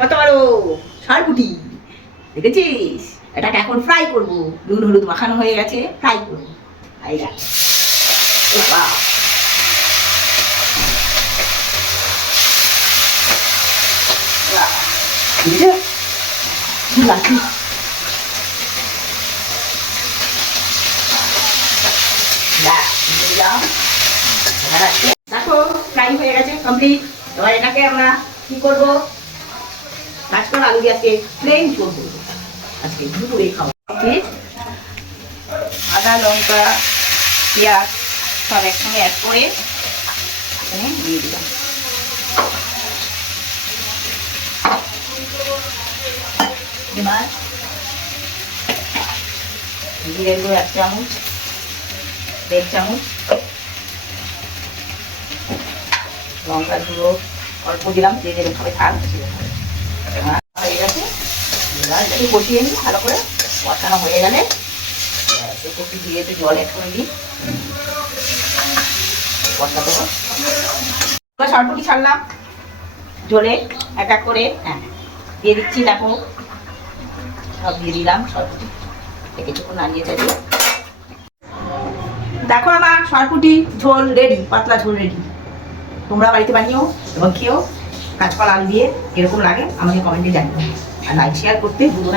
কত বড় সরপুটি দেখেছিস? এটাকে এখন ফ্রাই করবো। নুন হলুদ মাখানো হয়ে গেছে, ফ্রাই করবো। এই দেখ, ও বাহ, দেখো ফ্রাই হয়ে গেছে, কমপ্লিট। এবার এটাকে আমরা কি করবো? কাঁচকলা আলু দিয়ে আজকে প্লেন ঝোল করবো, আজকে দুপুরে খাবো। আদা লঙ্কা পেঁয়াজ সব একসঙ্গে অ্যাড করে এখানে দিয়ে দিলাম। এবার জিরে গুঁড়ো 1 চামচ, 1.5 চামচ, লঙ্কার গুঁড়ো অল্প দিলাম, যে যেরকম খাবে থাক। হয়ে গেছে, এবার এটাকে কষিয়ে নিই ভালো করে। কষানো হয়ে গেলে কপি দিয়ে একটু জল অ্যাড করে দিই, কষা দেবো। এবার সরপুটি ছাড়লাম জলে এক এক করে, হ্যাঁ দিয়ে দিচ্ছি। দেখো সব দিয়ে দিলাম সরপুটি, কিছুক্ষণ নাড়িয়ে চালিয়ে। দেখো আমার সরপুটি ঝোল রেডি, পাতলা ঝোল রেডি। তোমরা বাড়িতে বানিও এবং খেয়েও। কাঁচকলা আলু দিয়ে কিরকম লাগে আমাকে কমেন্টে জানিও, আর লাইক শেয়ার করতে ভুলো না।